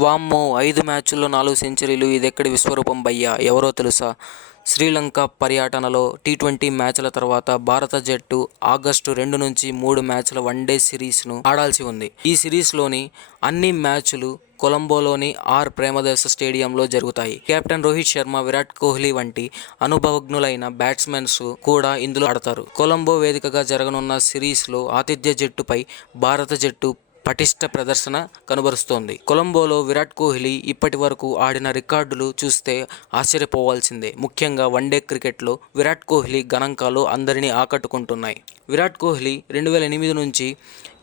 వామ్మో ఐదు మ్యాచ్ల్లో నాలుగు సెంచరీలు ఇదెక్కడి విశ్వరూపం భయ్యా? ఎవరో తెలుసా? శ్రీలంక పర్యటనలో టీ ట్వంటీ మ్యాచ్ల తర్వాత భారత జట్టు ఆగస్టు రెండు నుంచి మూడు మ్యాచ్ల వన్డే సిరీస్ను ఆడాల్సి ఉంది. ఈ సిరీస్లోని అన్ని మ్యాచ్లు కొలంబోలోని ఆర్ ప్రేమదేశ స్టేడియంలో జరుగుతాయి. కెప్టెన్ రోహిత్ శర్మ విరాట్ కోహ్లీ వంటి అనుభవజ్ఞులైన బ్యాట్స్మెన్స్ కూడా ఇందులో ఆడతారు. కొలంబో వేదికగా జరగనున్న సిరీస్లో ఆతిథ్య జట్టుపై భారత జట్టు పటిష్ట ప్రదర్శన కనబరుస్తోంది. కొలంబోలో విరాట్ కోహ్లీ ఇప్పటి వరకు ఆడిన రికార్డులు చూస్తే ఆశ్చర్యపోవాల్సిందే. ముఖ్యంగా వన్డే క్రికెట్లో విరాట్ కోహ్లీ గణాంకాలు అందరినీ ఆకట్టుకుంటున్నాయి. విరాట్ కోహ్లీ రెండు వేల ఎనిమిది నుంచి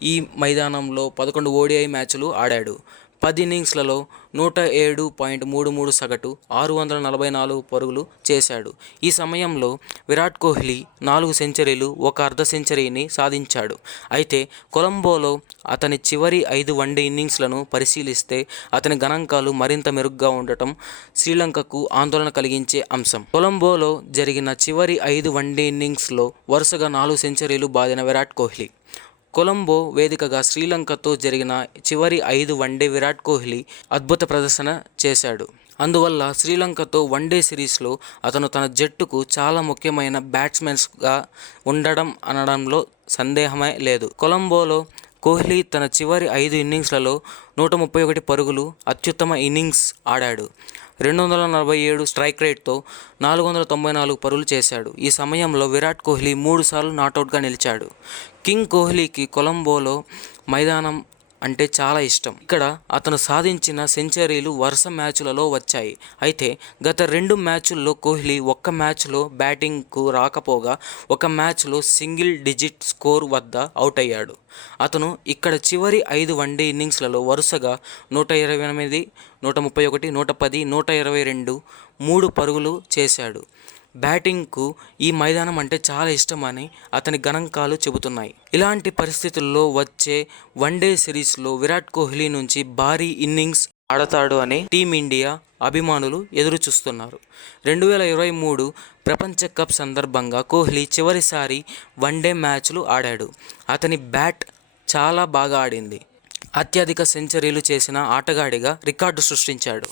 ఈ మైదానంలో పదకొండు ఓడిఐ మ్యాచ్లు ఆడాడు. పది ఇన్నింగ్స్లలో నూట ఏడు పాయింట్ మూడు మూడు సగటు ఆరు వందల నలభై నాలుగు పరుగులు చేశాడు. ఈ సమయంలో విరాట్ కోహ్లీ నాలుగు సెంచరీలు ఒక అర్ధ సెంచరీని సాధించాడు. అయితే కొలంబోలో అతని చివరి ఐదు వన్డే ఇన్నింగ్స్లను పరిశీలిస్తే అతని గణాంకాలు మరింత మెరుగ్గా ఉండటం శ్రీలంకకు ఆందోళన కలిగించే అంశం. కొలంబోలో జరిగిన చివరి ఐదు వన్డే ఇన్నింగ్స్లో వరుసగా నాలుగు సెంచరీలు బాదిన విరాట్ కోహ్లీ కొలంబో వేదికగా శ్రీలంకతో జరిగిన చివరి ఐదు వన్డే విరాట్ కోహ్లీ అద్భుత ప్రదర్శన చేశాడు. అందువల్ల శ్రీలంకతో వన్డే సిరీస్లో అతను తన జట్టుకు చాలా ముఖ్యమైన బ్యాట్స్మెన్స్గా ఉండడం అనడంలో సందేహమే లేదు. కొలంబోలో కోహ్లీ తన చివరి ఐదు ఇన్నింగ్స్లలో నూట ముప్పై ఒకటి పరుగులు అత్యుత్తమ ఇన్నింగ్స్ ఆడాడు. రెండు వందల నలభై ఏడు స్ట్రైక్ రేట్తో నాలుగు వందల తొంభై నాలుగు పరుగులు చేశాడు. ఈ సమయంలో విరాట్ కోహ్లీ మూడుసార్లు నాటౌట్గా నిలిచాడు. కింగ్ కోహ్లీకి కొలంబోలో మైదానం అంటే చాలా ఇష్టం. ఇక్కడ అతను సాధించిన సెంచరీలు వరుస మ్యాచ్లలో వచ్చాయి. అయితే గత రెండు మ్యాచ్ల్లో కోహ్లీ ఒక్క మ్యాచ్లో బ్యాటింగ్కు రాకపోగా ఒక మ్యాచ్లో సింగిల్ డిజిట్ స్కోర్ వద్ద అవుట్ అయ్యాడు అతను ఇక్కడ చివరి ఐదు వన్డే ఇన్నింగ్స్లలో వరుసగా నూట ఇరవై ఎనిమిది నూట ముప్పై ఒకటి నూట పది నూట ఇరవై రెండు మూడు పరుగులు చేశాడు. బ్యాటింగ్కు ఈ మైదానం అంటే చాలా ఇష్టమని అతని గణాంకాలు చెబుతున్నాయి. ఇలాంటి పరిస్థితుల్లో వచ్చే వన్డే సిరీస్లో విరాట్ కోహ్లీ నుంచి భారీ ఇన్నింగ్స్ ఆడతాడు అని టీమిండియా అభిమానులు ఎదురు చూస్తున్నారు రెండు వేల ఇరవై మూడు ప్రపంచ కప్ సందర్భంగా కోహ్లీ చివరిసారి వన్డే మ్యాచ్లు ఆడాడు. అతని బ్యాట్ చాలా బాగా ఆడింది. అత్యధిక సెంచరీలు చేసిన ఆటగాడిగా రికార్డు సృష్టించాడు.